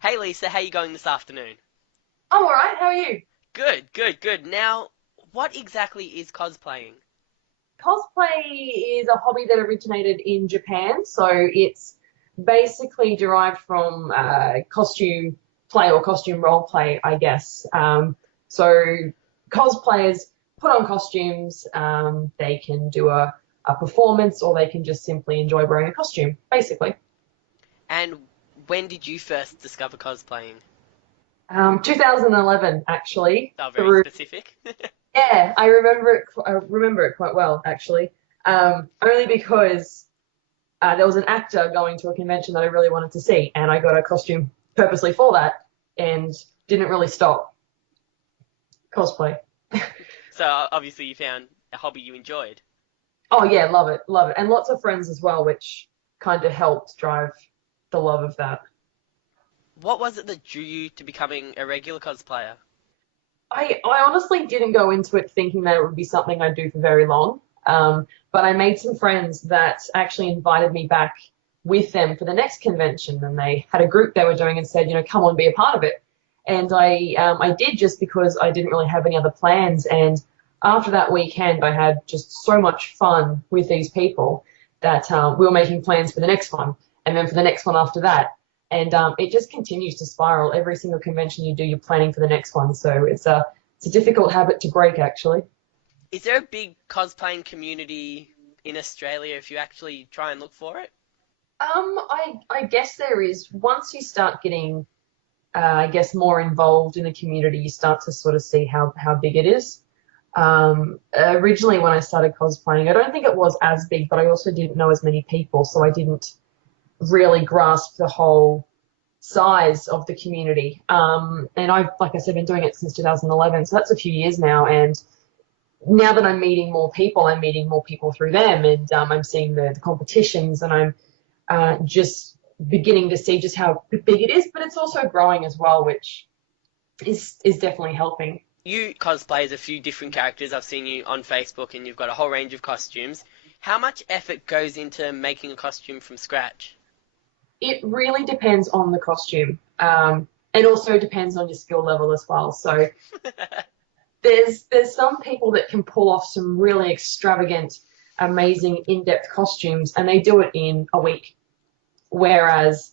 Hey Lisa, how you going this afternoon? I'm alright, how are you? Good, good, good. Now, what exactly is cosplaying? Cosplay is a hobby that originated in Japan, so it's basically derived from costume play or costume role play, I guess. So cosplayers put on costumes, they can do a performance or they can just simply enjoy wearing a costume, basically. And when did you first discover cosplaying? 2011, actually, Oh, very through. specific. Yeah, I remember it. I remember it quite well, actually. Only because there was an actor going to a convention that I really wanted to see, and I got a costume purposely for that, and didn't really stop cosplay. So obviously you found a hobby you enjoyed. Oh yeah, love it, and lots of friends as well, which kind of helped drive the love of that. What was it that drew you to becoming a regular cosplayer? I honestly didn't go into it thinking that it would be something I'd do for very long. But I made some friends that actually invited me back with them for the next convention, and they had a group they were doing and said, come on, be a part of it. And I did just because I didn't really have any other plans. And after that weekend, I had just so much fun with these people that we were making plans for the next one, and then for the next one after that. And it just continues to spiral. Every single convention you do, you're planning for the next one. So it's a difficult habit to break, actually. Is there a big cosplaying community in Australia if you actually try and look for it? I guess there is. Once you start getting, I guess, more involved in the community, you start to sort of see how big it is. Originally, when I started cosplaying, I don't think it was as big, but I also didn't know as many people, so I didn't really grasp the whole size of the community. And I've, like I said, been doing it since 2011, so that's a few years now. And now that I'm meeting more people, I'm meeting more people through them, and I'm seeing the competitions, and I'm just beginning to see just how big it is. But it's also growing as well, which is definitely helping. You cosplay as a few different characters. I've seen you on Facebook and you've got a whole range of costumes. How much effort goes into making a costume from scratch? It really depends on the costume, and also depends on your skill level as well. So there's some people that can pull off some really extravagant, amazing, in-depth costumes, and they do it in a week. Whereas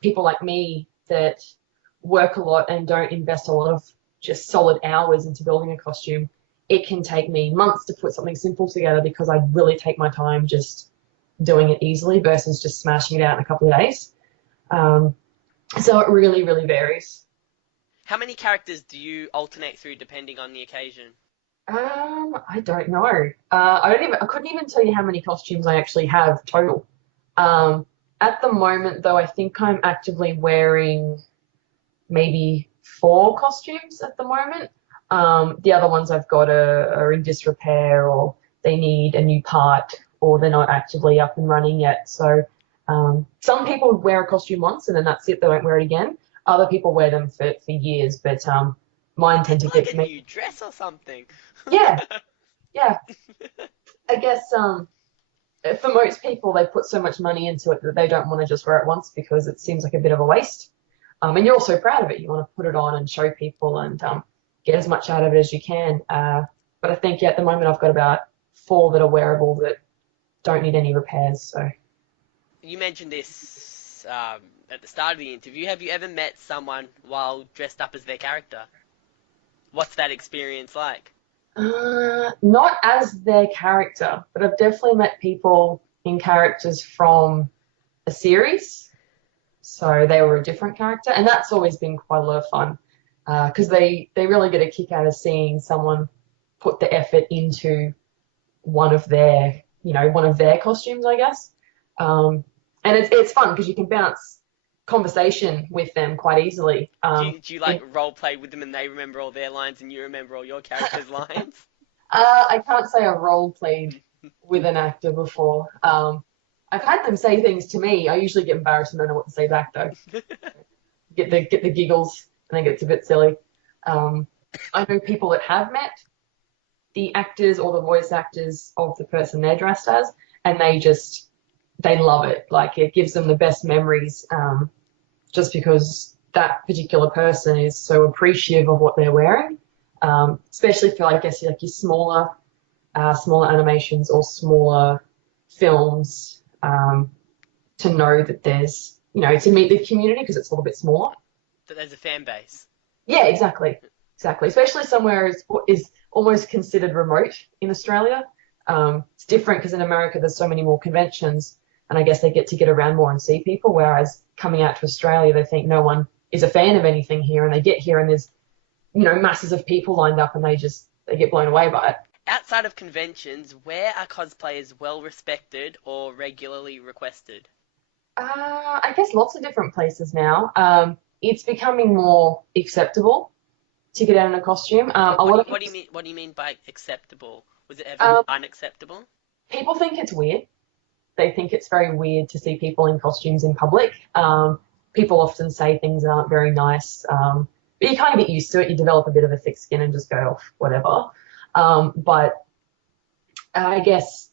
people like me that work a lot and don't invest a lot of just solid hours into building a costume, it can take me months to put something simple together because I really take my time just doing it easily versus just smashing it out in a couple of days. Um, so it really, really varies. How many characters do you alternate through depending on the occasion? I don't know. I couldn't even tell you how many costumes I actually have total. Um, at the moment, though, I think I'm actively wearing maybe four costumes at the moment. The other ones I've got are in disrepair, or they need a new part, or they're not actively up and running yet. So some people wear a costume once and then that's it, they won't wear it again. Other people wear them for years, but mine tend It's to like get a me. new dress or something. Yeah, yeah. I guess for most people, they put so much money into it that they don't want to just wear it once because it seems like a bit of a waste. And you're also proud of it. You want to put it on and show people and get as much out of it as you can. But I think yeah, at the moment I've got about four that are wearable that don't need any repairs. So You mentioned this at the start of the interview. Have you ever met someone while dressed up as their character? What's that experience like? not as their character, but I've definitely met people in characters from a series. So they were a different character, and that's always been quite a lot of fun because they really get a kick out of seeing someone put the effort into one of their costumes, I guess. And it's fun because you can bounce conversation with them quite easily. Do you like role play with them and they remember all their lines and you remember all your character's lines? I can't say I've role played with an actor before. I've had them say things to me. I usually get embarrassed and don't know what to say back though. Get the giggles, and I think it's a bit silly. Um, I know people that have met the actors or the voice actors of the person they're dressed as, and they love it. Like it gives them the best memories, just because that particular person is so appreciative of what they're wearing, especially for, I guess, like your smaller animations or smaller films, to know that there's, to meet the community because it's a little bit smaller. That there's a fan base. Yeah, exactly. Exactly. Especially somewhere is almost considered remote in Australia. It's different because in America there's so many more conventions, and I guess they get around more and see people. Whereas coming out to Australia, they think no one is a fan of anything here, and they get here and there's masses of people lined up, and they get blown away by it. Outside of conventions, where are cosplayers well respected or regularly requested? I guess lots of different places now. It's becoming more acceptable to get out in a costume. A lot of What do you mean? What do you mean by acceptable? Was it ever um, unacceptable? people think it's weird. They think it's very weird to see people in costumes in public. People often say things that aren't very nice, but you kind of get used to it. You develop a bit of a thick skin and just go off whatever. But I guess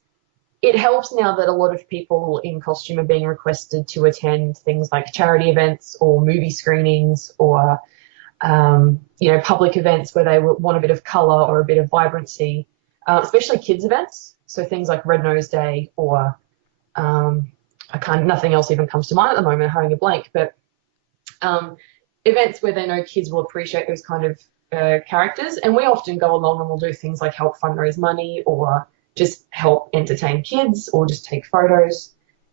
it helps now that a lot of people in costume are being requested to attend things like charity events or movie screenings or public events where they want a bit of colour or a bit of vibrancy, especially kids events. So things like Red Nose Day or nothing else even comes to mind at the moment, having a blank, but events where they know kids will appreciate those kind of characters. And we often go along and we'll do things like help fundraise money or just help entertain kids or just take photos.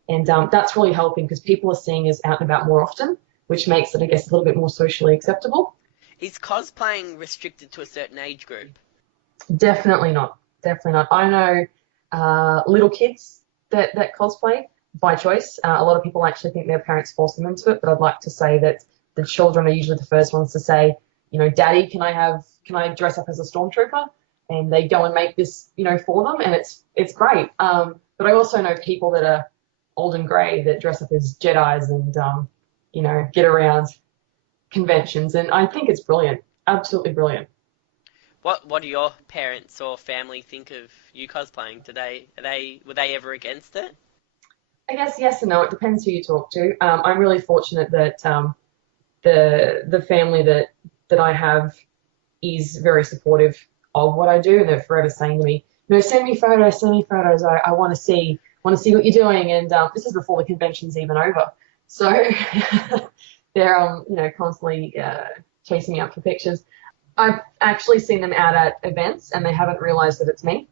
And that's really helping because people are seeing us out and about more often, which makes it, I guess, a little bit more socially acceptable. Is cosplaying restricted to a certain age group? Definitely not. Definitely not. I know little kids that cosplay by choice. A lot of people actually think their parents force them into it, but I'd like to say that the children are usually the first ones to say, Daddy, can I dress up as a stormtrooper? And they go and make this, for them, and it's great. But I also know people that are old and grey that dress up as Jedis and get around conventions, and I think it's brilliant, absolutely brilliant. What do your parents or family think of you cosplaying? Were they ever against it? I guess yes and no. It depends who you talk to. I'm really fortunate that the family that I have is very supportive of what I do, and they're forever saying to me, send me photos, send me photos. I want to see what you're doing, and this is before the convention's even over. So they're constantly chasing me up for pictures. I've actually seen them out at events, and they haven't realised that it's me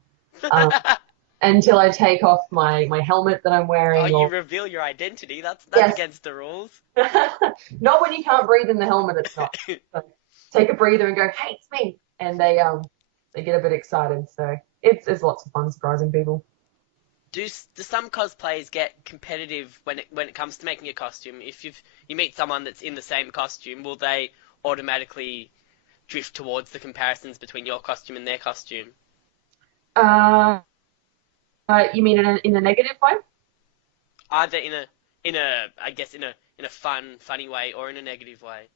until I take off my helmet that I'm wearing. Oh, you reveal your identity. That's Yes. against the rules. Not when you can't breathe in the helmet. It's not. So take a breather and go, hey, it's me, and they get a bit excited. So it's lots of fun surprising people. Do some cosplayers get competitive when it comes to making a costume? If you meet someone that's in the same costume, will they automatically drift towards the comparisons between your costume and their costume? You mean in a negative way? Either in a funny way or in a negative way.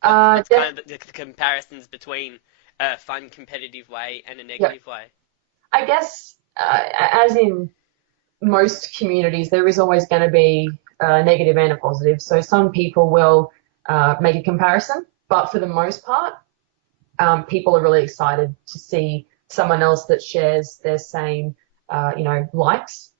What's kind of the comparisons between a fun competitive way and a negative way? I guess as in most communities, there is always going to be a negative and a positive. So some people will make a comparison, but for the most part, people are really excited to see someone else that shares their same, likes.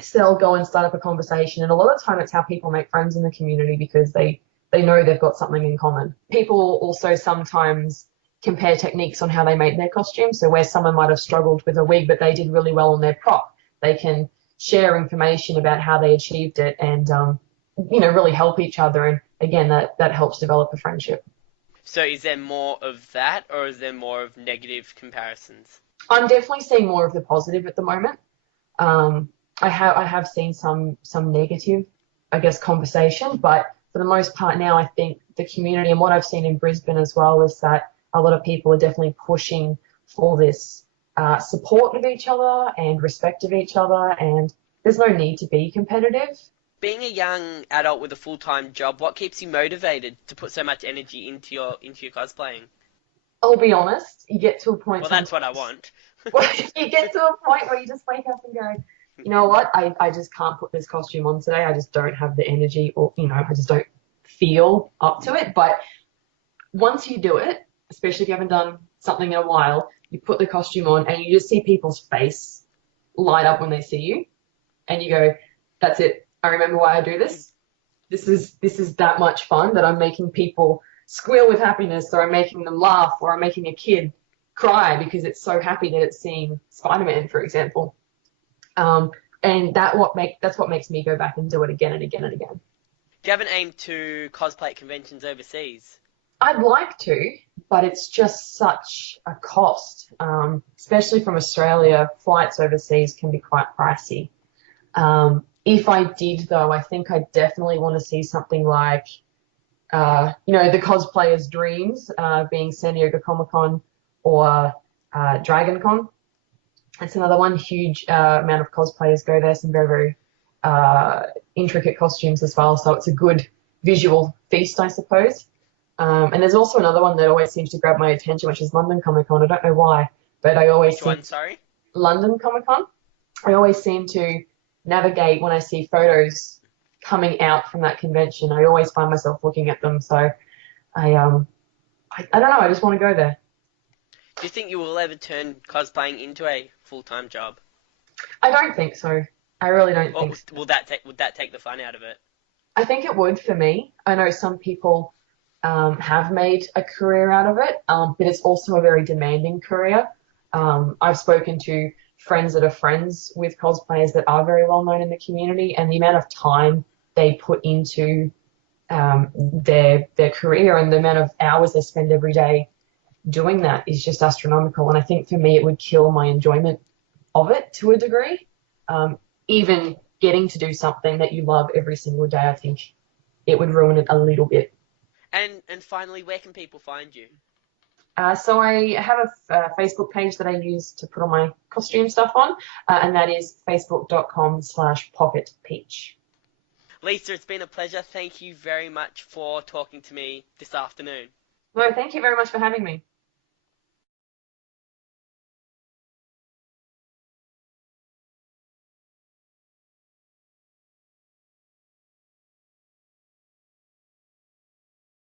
So they'll go and start up a conversation, and a lot of the time it's how people make friends in the community because they know they've got something in common. People also sometimes compare techniques on how they made their costume. So where someone might have struggled with a wig, but they did really well on their prop, they can share information about how they achieved it and, really help each other. And again, that helps develop a friendship. So is there more of that, or is there more of negative comparisons? I'm definitely seeing more of the positive at the moment. I have seen some negative, I guess, conversation, but for the most part now, I think the community and what I've seen in Brisbane as well is that a lot of people are definitely pushing for this support of each other and respect of each other, and there's no need to be competitive. Being a young adult with a full-time job, what keeps you motivated to put so much energy into your cosplaying? I'll be honest, you get to a point. Well, that's what I want. You get to a point where you just wake up and go, you know what, I just can't put this costume on today. I just don't have the energy, or I just don't feel up to it. But once you do it, especially if you haven't done something in a while, you put the costume on and you just see people's face light up when they see you, and you go, "That's it. I remember why I do this. This is that much fun that I'm making people squeal with happiness, or I'm making them laugh, or I'm making a kid cry because it's so happy that it's seeing Spider-Man, for example." And that's what makes me go back and do it again and again and again. Do you have an aim to cosplay at conventions overseas? I'd like to, but it's just such a cost, especially from Australia. Flights overseas can be quite pricey. If I did, though, I think I definitely want to see something like, the cosplayers' dreams, being San Diego Comic-Con or Dragon Con. It's another one. Huge amount of cosplayers go there. Some very, very intricate costumes as well. So it's a good visual feast, I suppose. And there's also another one that always seems to grab my attention, which is London Comic Con. I don't know why, but I always Which one, sorry? London Comic Con. I always seem to navigate when I see photos coming out from that convention. I always find myself looking at them. So I don't know. I just want to go there. Do you think you will ever turn cosplaying into a full-time job? I don't think so. I really don't Or think so. would that take the fun out of it? I think it would for me. I know some people have made a career out of it, but it's also a very demanding career. I've spoken to friends that are friends with cosplayers that are very well known in the community, and the amount of time they put into their career and the amount of hours they spend every day doing that is just astronomical. And I think for me, it would kill my enjoyment of it to a degree. Even getting to do something that you love every single day, I think it would ruin it a little bit. And finally, where can people find you? So I have a Facebook page that I use to put all my costume stuff on, and that is facebook.com/pocketpeach. Leesa, it's been a pleasure. Thank you very much for talking to me this afternoon. No, thank you very much for having me.